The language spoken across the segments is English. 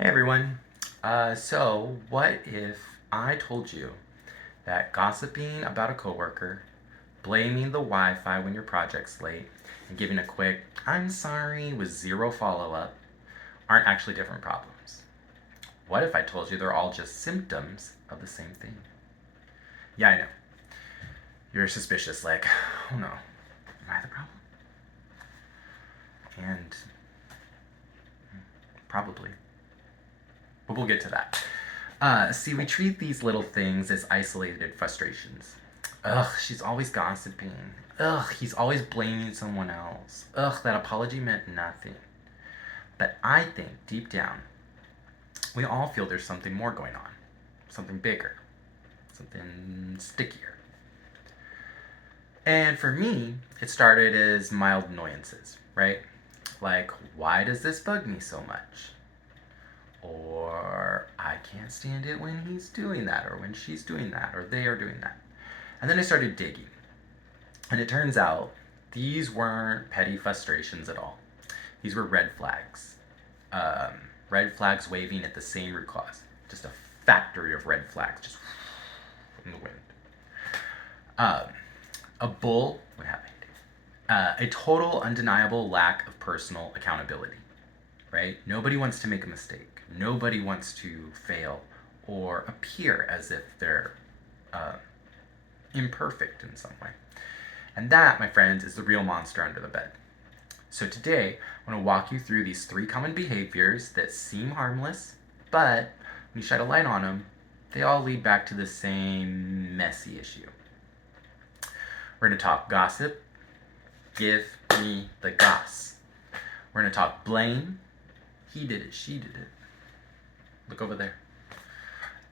Hey everyone. So what if I told you that gossiping about a coworker, blaming the Wi-Fi when your project's late, and giving a quick "I'm sorry" with zero follow-up aren't actually different problems? What if I told you they're all just symptoms of the same thing? Yeah, I know. You're suspicious, like, oh no, am I the problem? And probably. But we'll get to that. See, we treat these little things as isolated frustrations. Ugh, she's always gossiping. Ugh, he's always blaming someone else. Ugh, that apology meant nothing. But I think deep down, we all feel there's something more going on. Something bigger. Something stickier. And for me, it started as mild annoyances, right? Like, why does this bug me so much? Or I can't stand it when he's doing that, or when she's doing that, or they are doing that. And then I started digging. And it turns out these weren't petty frustrations at all. These were red flags. Um, Red flags waving at the same root cause. Just a factory of red flags just in the wind. Um, a bull, what happened? A total undeniable lack of personal accountability, right? Nobody wants to make a mistake. Nobody wants to fail or appear as if they're uh, imperfect in some way. And that, my friends, is the real monster under the bed. So today, I want to walk you through these 3 common behaviors that seem harmless, but when you shed a light on them, they all lead back to the same messy issue. We're going to talk gossip. Give me the goss. We're going to talk blame. He did it, she did it. Look over there.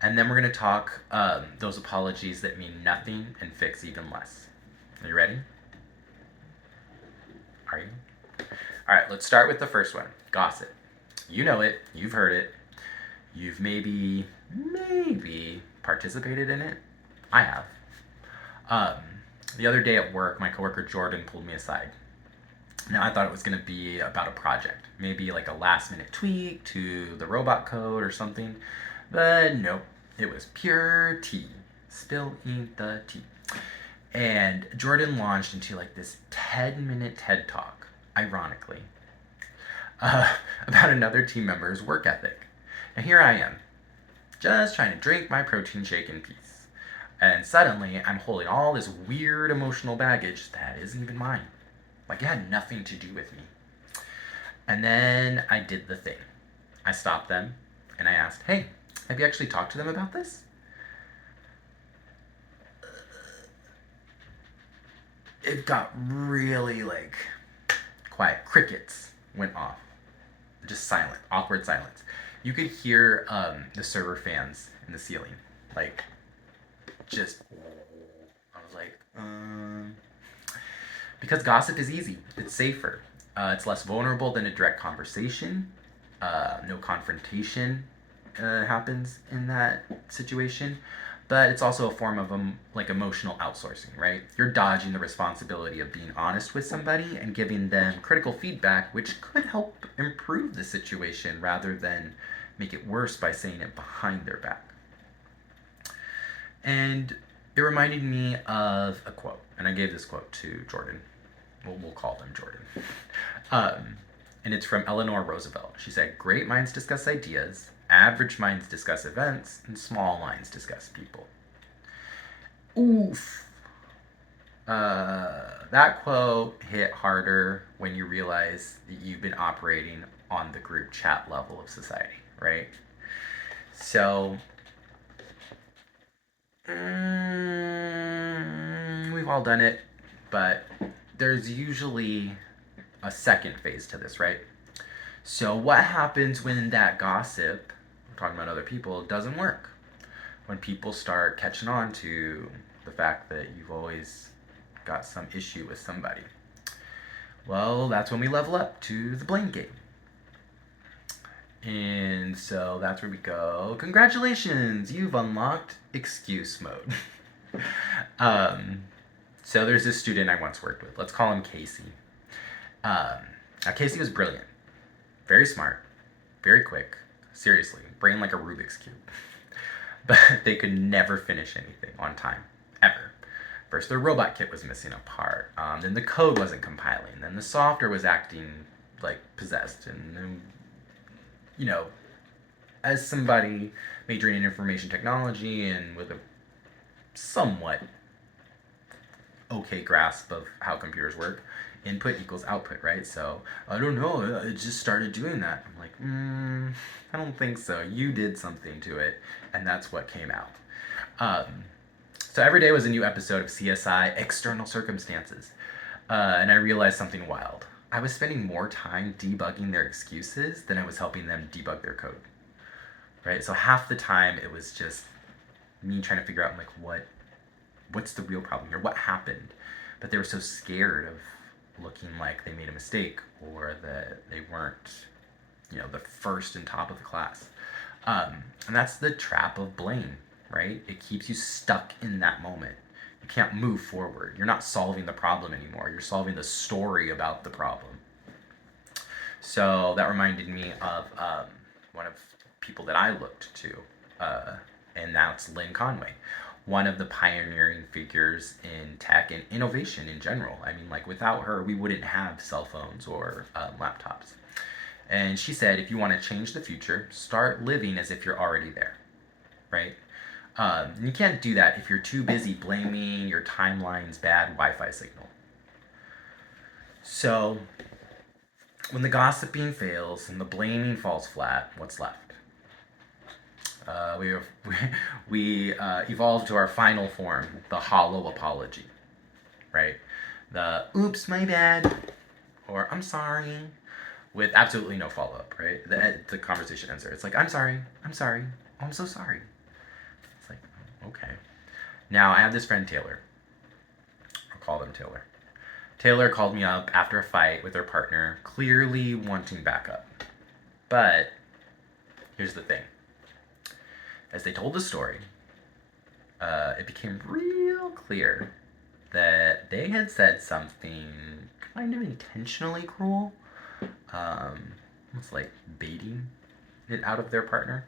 And then we're going to talk those apologies that mean nothing and fix even less. Are you ready? Are you? All right, let's start with the first one, gossip. You know it, you've heard it, you've maybe participated in it. I have. Um, the other day at work, my coworker Jordan pulled me aside. Now, I thought it was going to be about a project, maybe like a last minute tweak to the robot code or something, but nope, it was pure tea. Spilling the tea. And Jordan launched into like this 10-minute TED talk, ironically, about another team member's work ethic. And here I am, just trying to drink my protein shake in peace. And suddenly, I'm holding all this weird emotional baggage that isn't even mine. Like, it had nothing to do with me. And then I did the thing. I stopped them and I asked, hey, have you actually talked to them about this? It got really like quiet. Crickets went off. Just silent, awkward silence. You could hear the server fans in the ceiling, like just. I was like, because gossip is easy. It's safer. It's less vulnerable than a direct conversation. No confrontation happens in that situation. But it's also a form of like emotional outsourcing, right? You're dodging the responsibility of being honest with somebody and giving them critical feedback, which could help improve the situation rather than make it worse by saying it behind their back. And it reminded me of a quote, and I gave this quote to Jordan. We'll call them Jordan. And it's from Eleanor Roosevelt. She said, great minds discuss ideas, average minds discuss events, and small minds discuss people. Oof. That quote hit harder when you realize that you've been operating on the group chat level of society, right? So, we've all done it, but there's usually a second phase to this, right? So, what happens when that gossip, talking about other people, doesn't work? When people start catching on to the fact that you've always got some issue with somebody. Well, that's when we level up to the blame game. And so that's where we go. Congratulations, you've unlocked excuse mode. um, so there's this student I once worked with. Let's call him Casey. Casey was brilliant, very smart, very quick, Seriously, brain like a Rubik's Cube. But they could never finish anything on time, ever. First, their robot kit was missing a part. Then the code wasn't compiling. Then the software was acting like possessed. And then, you know, as somebody majoring in information technology and with a somewhat okay grasp of how computers work, input equals output, right? So I don't know, it just started doing that. I'm like, I don't think so. You did something to it, and that's what came out. So every day was a new episode of CSI External Circumstances, and I realized something wild. I was spending more time debugging their excuses than I was helping them debug their code. Right? So half the time it was just me trying to figure out like what's the real problem here? What happened? But they were so scared of looking like they made a mistake or that they weren't, the first and top of the class. And that's the trap of blame, right? It keeps you stuck in that moment. You can't move forward. You're not solving the problem anymore. You're solving the story about the problem. So that reminded me of one of people that I looked to, and that's Lynn Conway, one of the pioneering figures in tech and innovation in general. I mean, like without her, we wouldn't have cell phones or laptops. And she said, if you want to change the future, start living as if you're already there, right? You can't do that if you're too busy blaming your timeline's bad Wi-Fi signal. So when the gossiping fails and the blaming falls flat, what's left? We evolved to our final form, the hollow apology, right? The oops, my bad, or I'm sorry, with absolutely no follow-up, right? The conversation ends there. It's like, I'm sorry, oh, I'm so sorry. It's like, okay. Now, I have this friend, Taylor. I'll call them Taylor. Taylor called me up after a fight with her partner, clearly wanting backup. But here's the thing. As they told the story, it became real clear that they had said something kind of intentionally cruel, almost like baiting it out of their partner.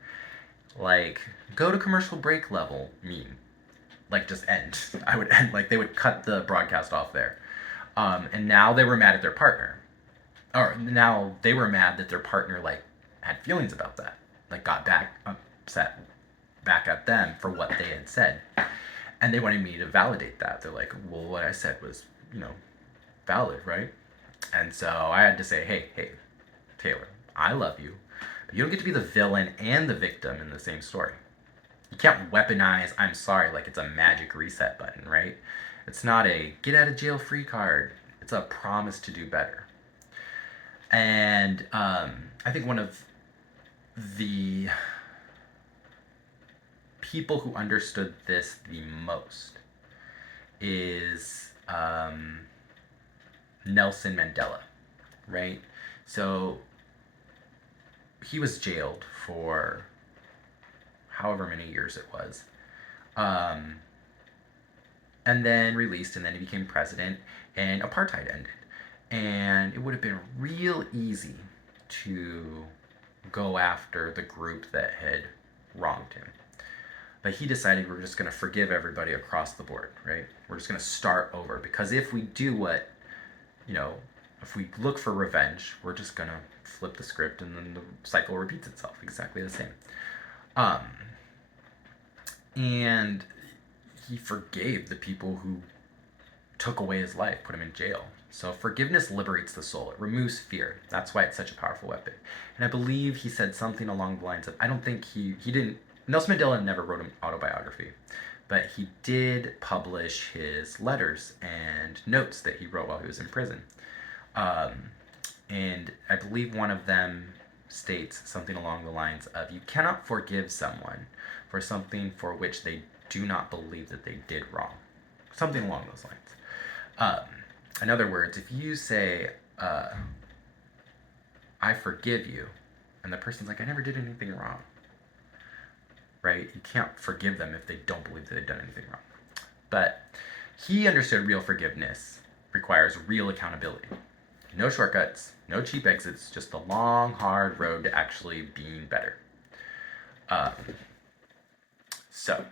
Like, go to commercial break level meme. Like, just end. I would end, like, they would cut the broadcast off there. And now they were mad at their partner. Or now they were mad that their partner, like, had feelings about that. Like, got upset back at them for what they had said. And they wanted me to validate that. They're like, well, what I said was, valid, right? And so I had to say, hey, Taylor, I love you, but you don't get to be the villain and the victim in the same story. You can't weaponize I'm sorry like it's a magic reset button, right? It's not a get out of jail free card. It's a promise to do better. And I think one of the people who understood this the most is Nelson Mandela, right? So he was jailed for however many years it was, and then released, and then he became president, and apartheid ended. And it would have been real easy to go after the group that had wronged him. But he decided we're just going to forgive everybody across the board, right? We're just going to start over. Because if we do if we look for revenge, we're just going to flip the script and then the cycle repeats itself, exactly the same. And he forgave the people who took away his life, put him in jail. So forgiveness liberates the soul. It removes fear. That's why it's such a powerful weapon. And I believe he said something along the lines of, I don't think he didn't, Nelson Mandela never wrote an autobiography, but he did publish his letters and notes that he wrote while he was in prison. And I believe one of them states something along the lines of, you cannot forgive someone for something for which they do not believe that they did wrong. Something along those lines. In other words, if you say, I forgive you, and the person's like, I never did anything wrong, right? You can't forgive them if they don't believe that they've done anything wrong. But he understood real forgiveness requires real accountability. No shortcuts, no cheap exits, just the long, hard road to actually being better. Um, so,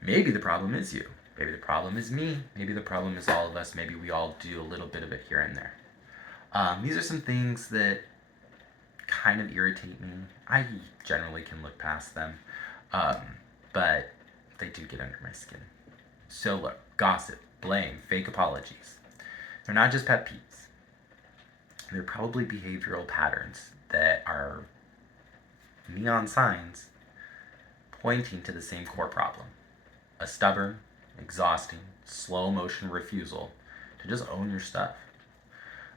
maybe the problem is you. Maybe the problem is me. Maybe the problem is all of us. Maybe we all do a little bit of it here and there. These are some things that kind of irritate me. I generally can look past them, um, but they do get under my skin. So look, gossip, blame, fake apologies. They're not just pet peeves. They're probably behavioral patterns that are neon signs pointing to the same core problem: a stubborn, exhausting, slow motion refusal to just own your stuff.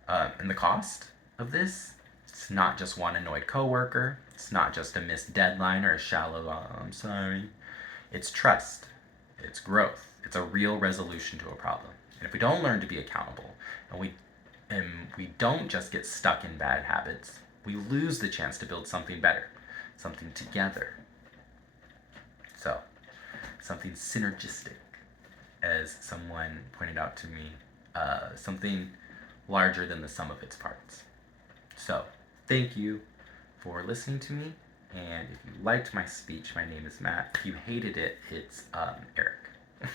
And the cost of this, it's not just one annoyed coworker, it's not just a missed deadline or a shallow, oh, I'm sorry. It's trust, it's growth, it's a real resolution to a problem. And if we don't learn to be accountable, and we don't just get stuck in bad habits, we lose the chance to build something better, something together. So, something synergistic, as someone pointed out to me, something larger than the sum of its parts. So, thank you for listening to me. And if you liked my speech, my name is Matt. If you hated it, it's Eric.